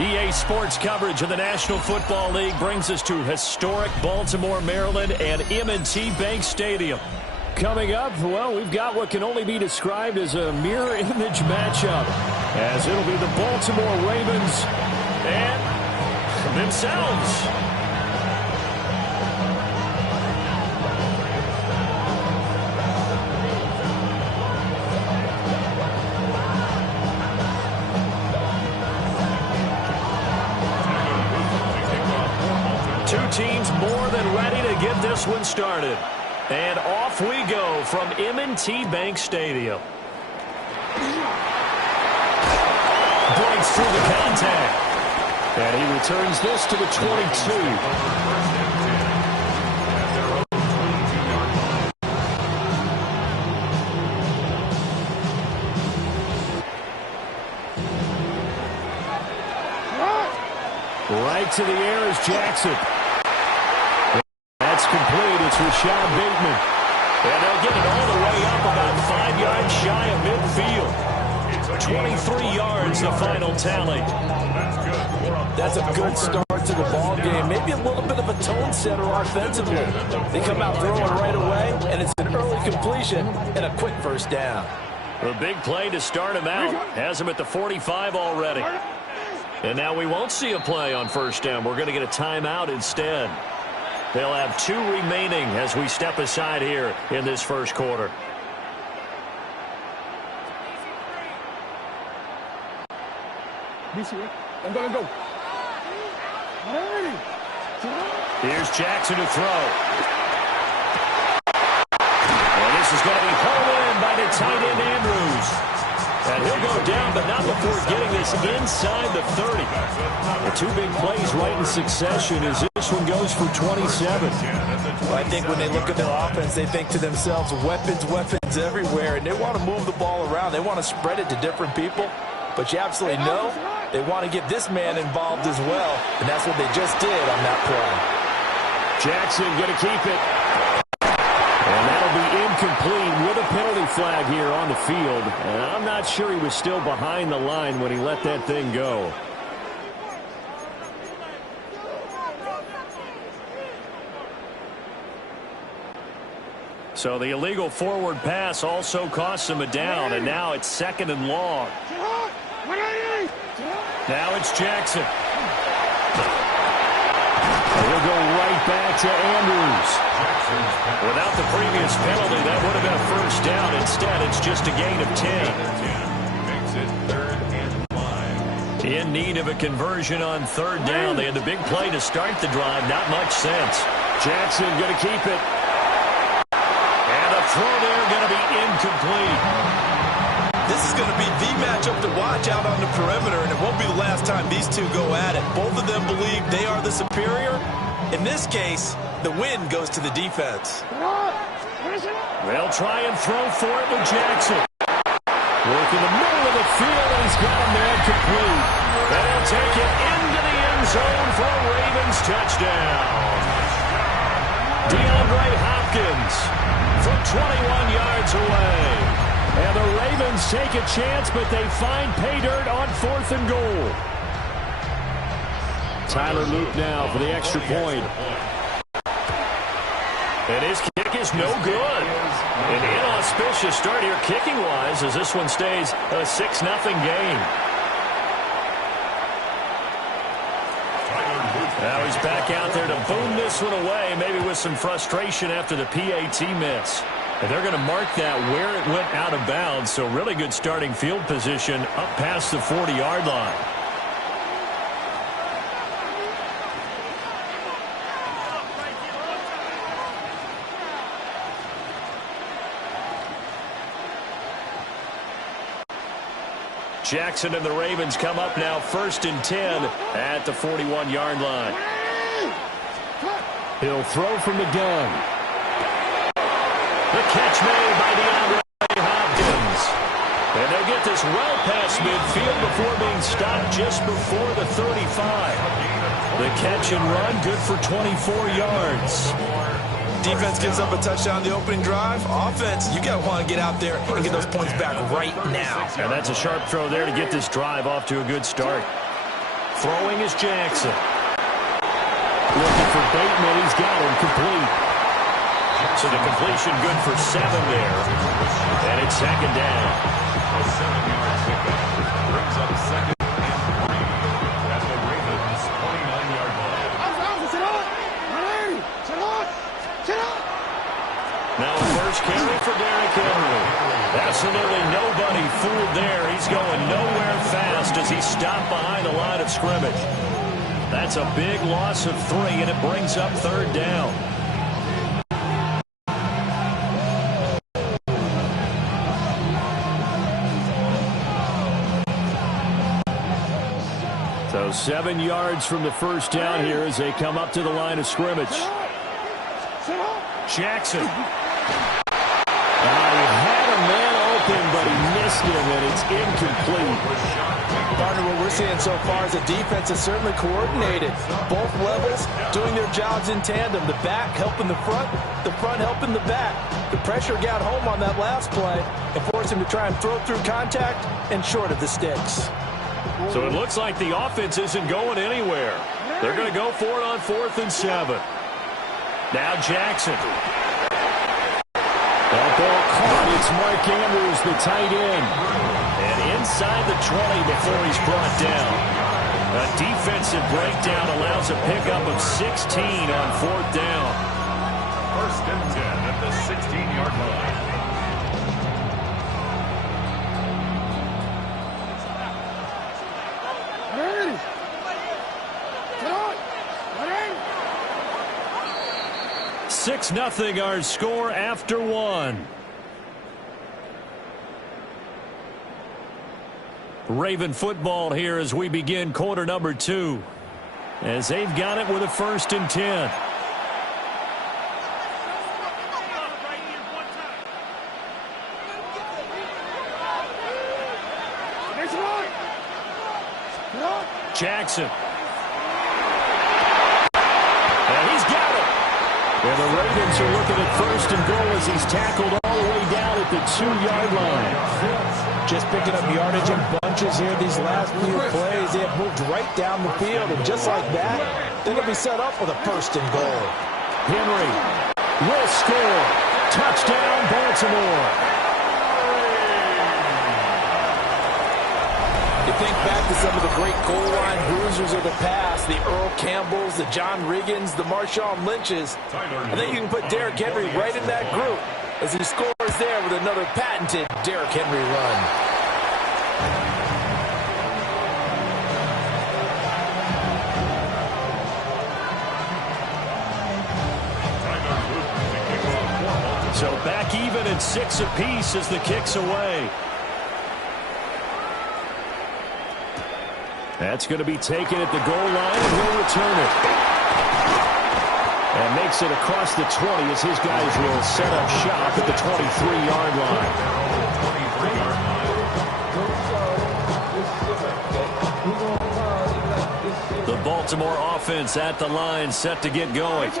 EA Sports coverage of the National Football League brings us to historic Baltimore, Maryland, and M&T Bank Stadium. Coming up, well, we've got what can only be described as a mirror image matchup, as it'll be the Baltimore Ravens and themselves. Two teams more than ready to get this one started. And off we go from M&T Bank Stadium. Breaks through the contact. And he returns this to the 22. Right to the air is Jackson. That's complete. It's Rashad Bateman. And they'll get it all the way up about 5 yards shy of midfield. 23 yards, the final tally. That's a good start to the ball game. Maybe a little bit of a tone setter offensively. They come out throwing right away, and it's an early completion and a quick first down. A big play to start him out. Has him at the 45 already. And now we won't see a play on first down. We're going to get a timeout instead. They'll have 2 remaining as we step aside here in this first quarter. Go. Here's Jackson to throw. And this is going to be hauled in by the tight end Andrews. And he'll go down, but not before getting this inside the 30. The 2 big plays right in succession as this one goes for 27. Well, I think when they look at their offense, they think to themselves, weapons everywhere, and they want to move the ball around. They want to spread it to different people. But you absolutely know they want to get this man involved as well, and that's what they just did on that play. Jackson going to keep it. And that'll be incomplete with a penalty flag here on the field. And I'm not sure he was still behind the line when he let that thing go. So the illegal forward pass also costs him a down, and now it's 2nd and long. Now it's Jackson. And he'll go right back to Andrews. Without the previous penalty, that would have been a first down. Instead, it's just a gain of 10. In need of a conversion on 3rd down. They had the big play to start the drive. Not much sense. Jackson going to keep it. And a throw there going to be incomplete. This is going to be the matchup to watch out on the perimeter, and it won't be the last time these two go at it. Both of them believe they are the superior. In this case, the win goes to the defense. They'll try and throw for it with Jackson. Work in the middle of the field, and he's got him there complete. And he'll take it into the end zone for a Ravens touchdown. DeAndre Hopkins from 21 yards away. And the Ravens take a chance, but they find pay dirt on 4th and goal. Tyler Luke now for the extra point. And his kick is no good. An inauspicious start here kicking-wise as this one stays a 6-0 game. Now he's back out there to boom this one away, maybe with some frustration after the PAT miss. And they're going to mark that where it went out of bounds, so really good starting field position up past the 40-yard line. Jackson and the Ravens come up now 1st and 10 at the 41-yard line. He'll throw from the gun. The catch made by DeAndre Hopkins. And they'll get this well past midfield before being stopped just before the 35. The catch and run, good for 24 yards. Defense gives up a touchdown the opening drive. Offense, you got to want to get out there and get those points back right now. And that's a sharp throw there to get this drive off to a good start. Throwing is Jackson. Looking for Bateman. He's got him complete. So the completion good for 7 there. And it's second down. A 7-yard pickup brings up second and 3 at the Ravens' 29-yard line. Now a first carry for Derrick Henry. Absolutely nobody fooled there. He's going nowhere fast as he's stopped behind the line of scrimmage. That's a big loss of 3, and it brings up third down. So 7 yards from the first down here as they come up to the line of scrimmage. Jackson. He had a man open, but he missed him, and it's incomplete. Partner, what we're seeing so far is the defense is certainly coordinated. Both levels doing their jobs in tandem. The back helping the front helping the back. The pressure got home on that last play and forced him to try and throw through contact and short of the sticks. So it looks like the offense isn't going anywhere. They're going to go for it on 4th and 7. Now Jackson. That ball caught. It's Mark Andrews, the tight end. And inside the 20 before he's brought down. A defensive breakdown allows a pickup of 16 on 4th down. First and 10 at the 16-yard line. Six 0 our score after 1. Raven football here as we begin quarter number 2. As they've got it with a 1st and 10. Jackson. And he's got it. And the Ravens are looking at 1st and goal as he's tackled all the way down at the 2-yard line. Just picking up yardage in bunches here these last few plays. They have moved right down the field, and just like that, they're going to be set up with a 1st and goal. Henry will score. Touchdown, Baltimore. You think back to some of the great goal line bruisers of the past, the Earl Campbells, the John Riggins, the Marshawn Lynches. I think you can put Derrick Henry right in that group as he scores there with another patented Derrick Henry run. So back even at 6 apiece as the kick's away. That's going to be taken at the goal line, and he'll return it. And makes it across the 20 as his guys will set up shop at the 23-yard line. The Baltimore offense at the line, set to get going.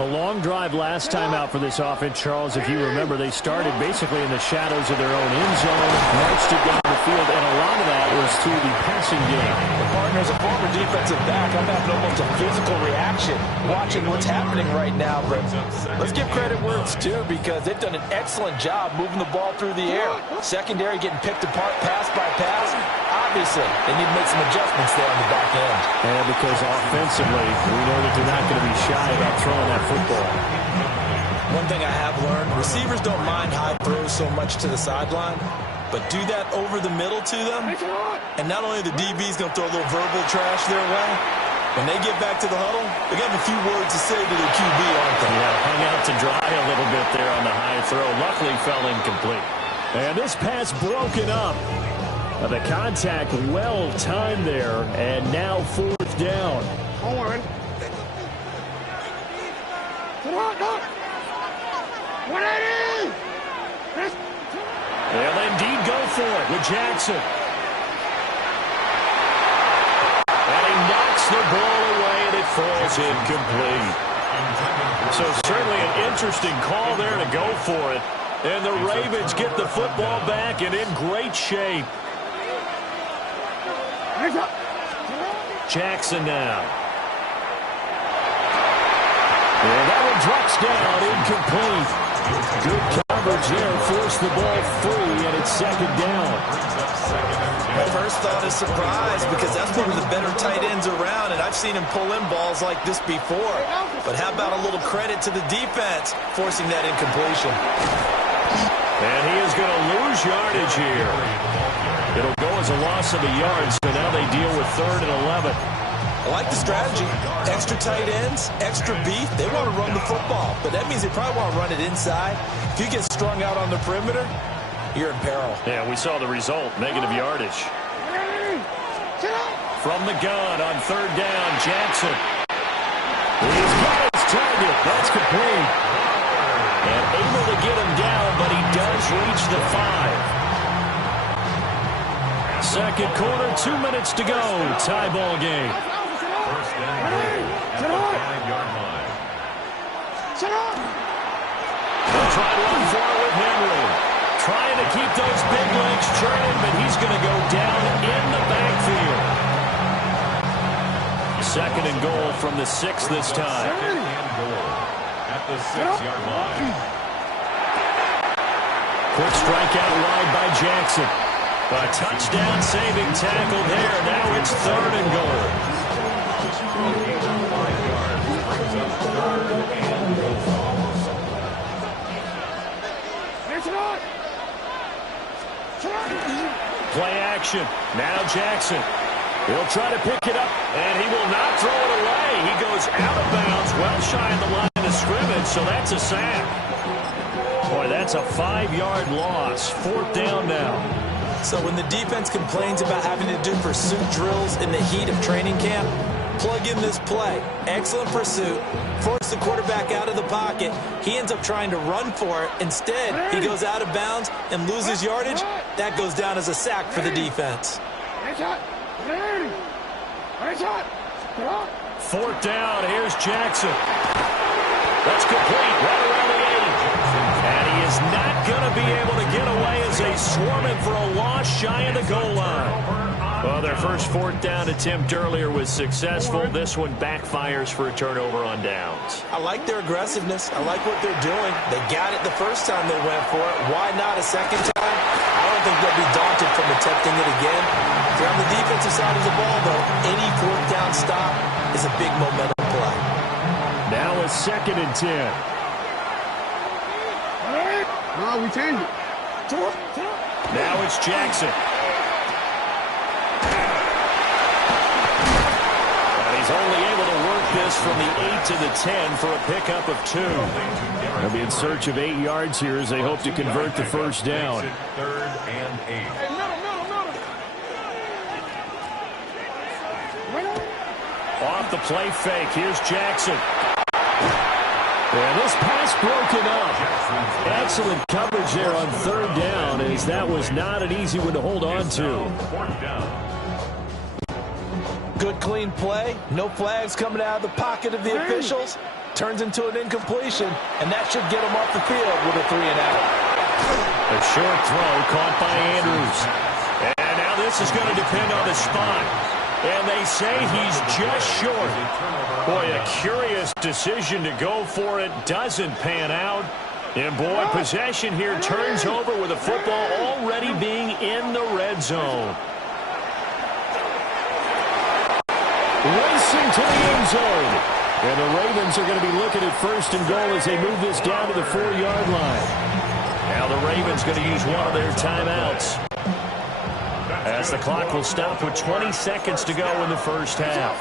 A long drive last time out for this offense, Charles. If you remember, they started basically in the shadows of their own end zone, marched it down the field, and a lot of that was through the passing game. The partner's a former defensive back. I'm having almost a physical reaction watching what's happening right now. But let's give credit where it's due because they've done an excellent job moving the ball through the air. Secondary getting picked apart pass by pass. Obviously, they need to make some adjustments there on the back end. And because offensively, we know that they're not going to be shy about throwing that football. One thing I have learned, receivers don't mind high throws so much to the sideline, but do that over the middle to them, and not only the DB's going to throw a little verbal trash their way, when they get back to the huddle, they got a few words to say to their QB, aren't they? Yeah, hung out to dry a little bit there on the high throw. Luckily fell incomplete. And this pass broken up. The contact well timed there, and now 4th down. Hold on. Come on, go. 180. They'll indeed go for it with Jackson. And he knocks the ball away, and it falls incomplete. So certainly an interesting call there to go for it. And the Ravens get the football back and in great shape. Jackson now. And that one drops down, incomplete. Good coverage there, forced the ball free, and it's second down. My first thought is surprise, because that's one of the better tight ends around, and I've seen him pull in balls like this before. But how about a little credit to the defense, forcing that incompletion. And he is going to lose yardage here. It'll go as a loss of a yard, so now they deal with 3rd and 11. I like the strategy. Extra tight ends, extra beef. They want to run the football, but that means they probably want to run it inside. If you get strung out on the perimeter, you're in peril. Yeah, we saw the result, negative yardage. From the gun on 3rd down, Jackson. He's got his target. That's complete. And able to get him down, but he does reach the 5. Second quarter, 2 minutes to go. Tie ball game. First down at the 5-yard line. They'll try to run for it with Henry. Trying to keep those big legs churning, but he's going to go down in the backfield. Second and goal from the 6 this time. Second and goal at the 6-yard line. Quick strikeout wide by Jackson. A touchdown saving tackle there. Now it's 3rd and goal. 5 yards brings up 3rd and goal. Play action. Now Jackson. He'll try to pick it up, and he will not throw it away. He goes out of bounds, well shy of the line of scrimmage, so that's a sack. Boy, that's a 5-yard loss. 4th down now. So when the defense complains about having to do pursuit drills in the heat of training camp, plug in this play. Excellent pursuit. Force the quarterback out of the pocket. He ends up trying to run for it. Instead, he goes out of bounds and loses yardage. That goes down as a sack for the defense. 4th down. Here's Jackson. That's complete. Right around the 8. And he is not going to be able to get away as they swarm him for a loss shy of the goal line. Well, their first 4th down attempt earlier was successful. This one backfires for a turnover on downs. I like their aggressiveness. I like what they're doing. They got it the first time they went for it. Why not a second time? I don't think they'll be daunted from attempting it again. If you're on the defensive side of the ball, though, any 4th down stop is a big momentum play. Now a 2nd and 10. No, we changed it. Now it's Jackson. And he's only able to work this from the 8 to the 10 for a pickup of 2. They'll be in search of 8 yards here as they hope to convert the first down. 3rd and 8. Off the play fake, here's Jackson. And this pass broken up. Excellent coverage there on 3rd down, as that was not an easy one to hold on to. 4th down. Good, clean play. No flags coming out of the pocket of the officials. Turns into an incompletion, and that should get him off the field with a 3 and out. A short throw caught by Andrews. And now this is going to depend on the spot. And they say he's just short. Boy, a curious decision to go for it. Doesn't pan out. And boy, possession here turns over with the football already being in the red zone. Racing to the end zone. And the Ravens are going to be looking at 1st and goal as they move this down to the 4-yard line. Now the Ravens going to use one of their timeouts, as the clock will stop with 20 seconds to go in the first half.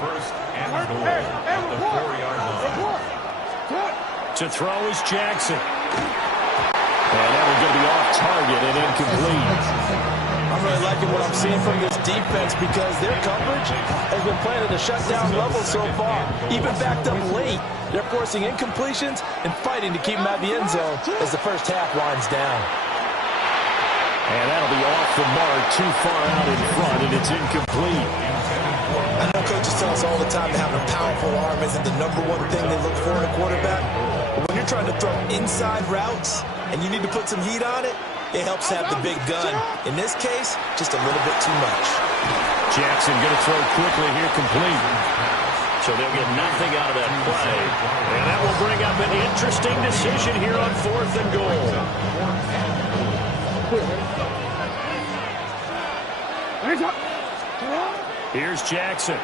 1st and goal at the 4-yard line. To throw is Jackson. And that will be off target and incomplete. I'm really liking what I'm seeing from this defense because their coverage has been playing at a shutdown level so far. Even backed up late, they're forcing incompletions and fighting to keep them out of the end zone as the first half winds down. And that'll be off the mark, too far out in front, and it's incomplete. I know coaches tell us all the time that having a powerful arm isn't the #1 thing they look for in a quarterback. But when you're trying to throw inside routes and you need to put some heat on it, it helps have the big gun. In this case, just a little bit too much. Jackson going to throw quickly here, complete. So they'll get nothing out of that play. And that will bring up an interesting decision here on 4th and goal. Here's Jackson.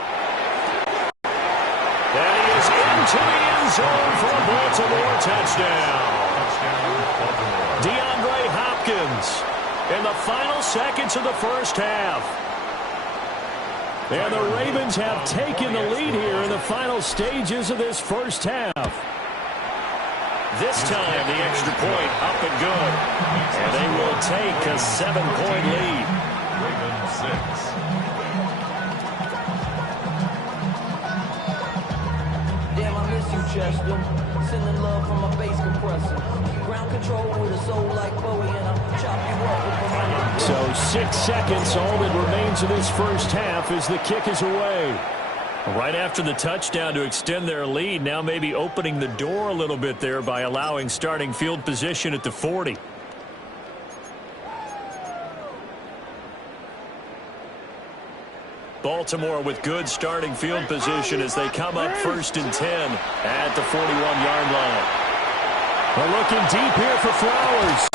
And he is into the end zone for a Baltimore touchdown. DeAndre Hopkins in the final seconds of the first half. And the Ravens have taken the lead here in the final stages of this first half. This time, the extra point up and good. And they will take a 7-point lead. Ravens 6. Damn, I miss you, Chester. Sending love from my bass compressor. Ground control with a soul like Bowie, and I'll chop you up with my... So 6 seconds, all that remains of this first half as the kick is away. Right after the touchdown to extend their lead, now maybe opening the door a little bit there by allowing starting field position at the 40. Baltimore with good starting field position as they come up 1st and 10 at the 41-yard line. They're looking deep here for Flowers.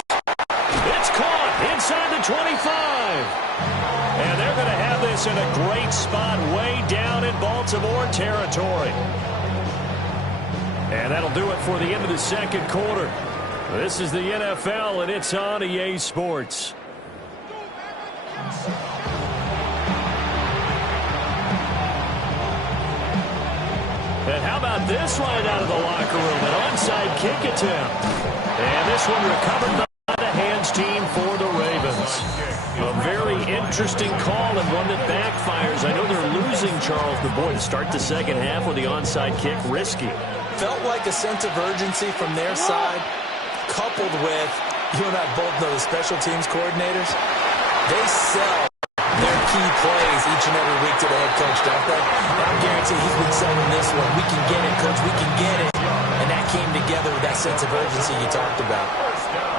It's caught inside the 25. And they're going to have this in a great spot way down in Baltimore territory. And that'll do it for the end of the second quarter. This is the NFL, and it's on EA Sports. And how about this line out of the locker room? An onside kick attempt. And this one recovered by the hands team for the Ravens. A very interesting call and one that backfires. I know they're losing Charles, but boy, to start the second half with the onside kick, risky. Felt like a sense of urgency from their side, coupled with, you and I both know the special teams coordinators, they sell their key plays each and every week to the head coach, don't they? And I'm guaranteed he's been selling this one. We can get it, coach, we can get it. And that came together with that sense of urgency you talked about.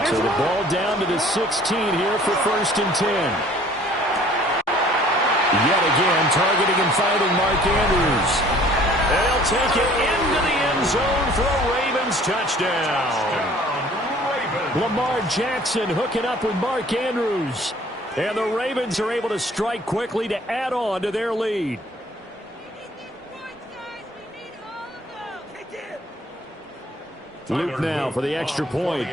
So the ball down to the 16 here for 1st and 10. Yet again, targeting and fighting Mark Andrews. And they'll take it into the end zone for a Ravens touchdown. Lamar Jackson hooking up with Mark Andrews. And the Ravens are able to strike quickly to add on to their lead. Luke now for the extra point.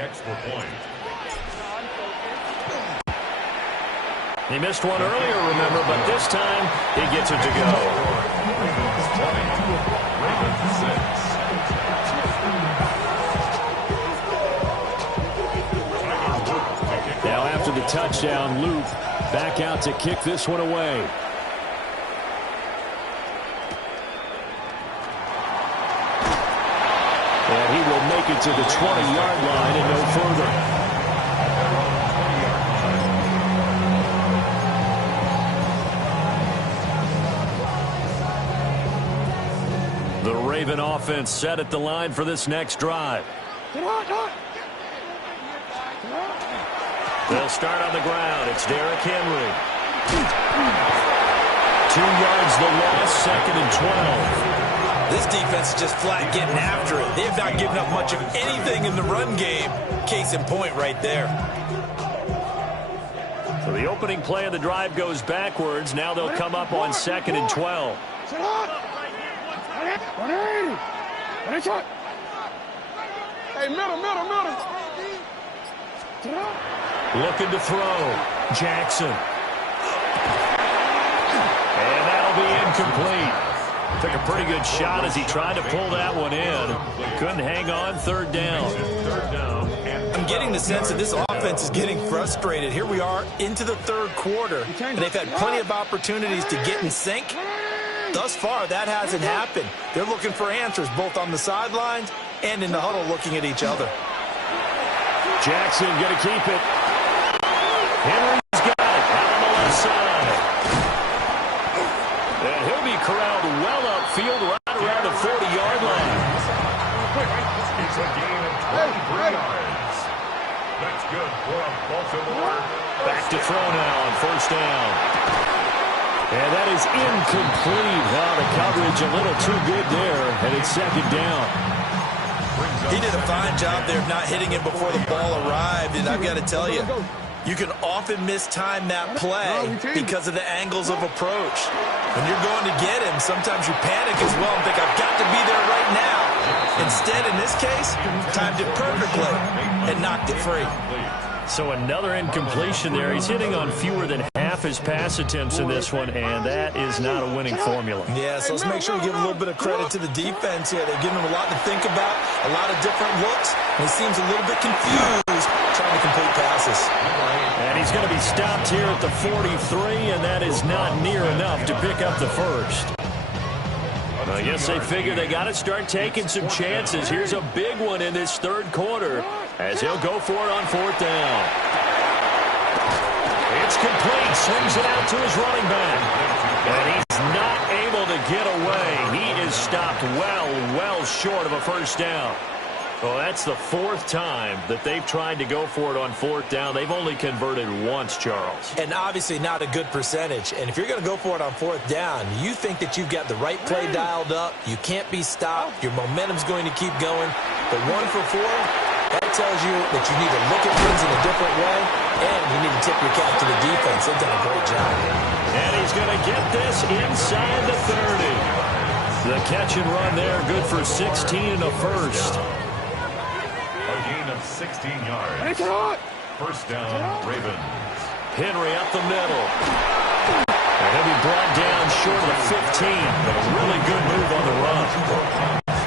He missed one earlier, remember, but this time he gets it to go. Now after the touchdown, Luke back out to kick this one away. And he will make it to the 20-yard line and no further. The Raven offense set at the line for this next drive. They'll start on the ground. It's Derrick Henry. 2 yards the loss, 2nd and 12. This defense is just flat getting after it. They've not given up much of anything in the run game. Case in point right there. So the opening play of the drive goes backwards. Now they'll come up on 2nd and 12. Hey, middle. Looking to throw. Jackson. And that'll be incomplete. Took a pretty good shot as he tried to pull that one in. Couldn't hang on, 3rd down. I'm getting the sense that this offense is getting frustrated. Here we are into the 3rd quarter, and they've had plenty of opportunities to get in sync. Thus far, that hasn't happened. They're looking for answers both on the sidelines and in the huddle looking at each other. Jackson going to keep it. Henry's got it out on the left side. And he'll be corralled well upfield right around the 40-yard line. It's a gain of 23 yards. That's good for a Baltimore. Back to throw now on 1st down. And that is incomplete. Well, the coverage a little too good there, and it's second down. He did a fine job there of not hitting him before the ball arrived, and I've got to tell you, you can often mistime that play because of the angles of approach. When you're going to get him, sometimes you panic as well and think, I've got to be there right now. Instead, in this case, timed it perfectly and knocked it free. So another incompletion there. He's hitting on fewer than half his pass attempts in this one, and that is not a winning formula. Yeah, so let's make sure we give a little bit of credit to the defense here. They're giving him a lot to think about, a lot of different looks, and he seems a little bit confused trying to complete passes. And he's going to be stopped here at the 43, and that is not near enough to pick up the first. I guess they figure they got to start taking some chances. Here's a big one in this third quarter as he'll go for it on fourth down. It's complete. Swings it out to his running back. And he's not able to get away. He is stopped well short of a first down. Well, that's the fourth time that they've tried to go for it on fourth down. They've only converted once, Charles. And obviously not a good percentage. And if you're going to go for it on fourth down, you think that you've got the right play dialed up. You can't be stopped. Your momentum's going to keep going. But 1 for 4, that tells you that you need to look at things in a different way, and you need to tip your cap to the defense. They've done a great job. And he's going to get this inside the 30. The catch and run there, good for 16 and a first. A gain of 16 yards. First down, Ravens. Henry up the middle. And he'll be brought down short of the 15, but a really good move on the run.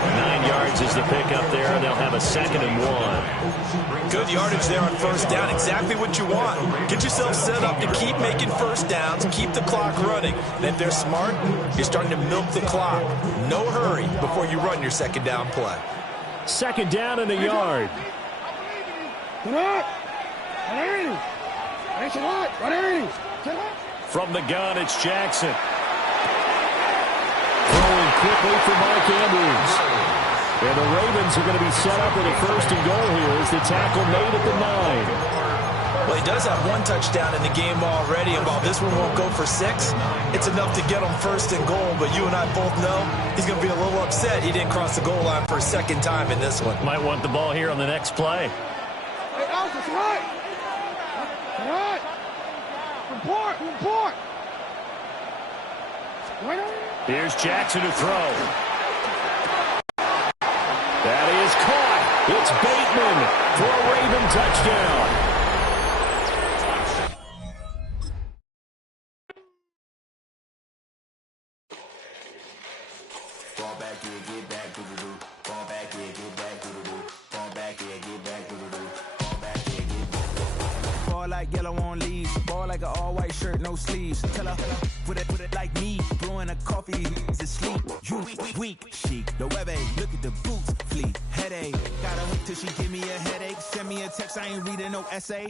9 yards is the pickup there, and they'll have a 2nd and 1. Good yardage there on first down. Exactly what you want. Get yourself set up to keep making first downs, keep the clock running. And if they're smart, you're starting to milk the clock. No hurry before you run your second down play. 2nd down and a yard. From the gun, it's Jackson. Throwing quickly for Mark Andrews. And the Ravens are going to be set up with a 1st and goal here as the tackle made at the 9. Well, he does have 1 touchdown in the game already, and while this one won't go for 6, it's enough to get him 1st and goal. But you and I both know he's going to be a little upset he didn't cross the goal line for a 2nd time in this one. Might want the ball here on the next play. Hey, Alpha, right. Right. Report. Here's Jackson to throw. That is caught. It's Bateman for a Raven touchdown. Fall back here, get back, doo-doo-doo. Fall back here, get back, doo-doo-doo. Fall back here, get back, doo-doo-doo. Fall back here, get back. Fall like yellow on leaves. Ball like an all-white shirt, no sleeves. Tell her, put it like me. Blowing a coffee, is asleep. You weak, chic. The web look at the boots, fleet. Headache, gotta wait till she give me a headache. Send me a text, I ain't reading no essay.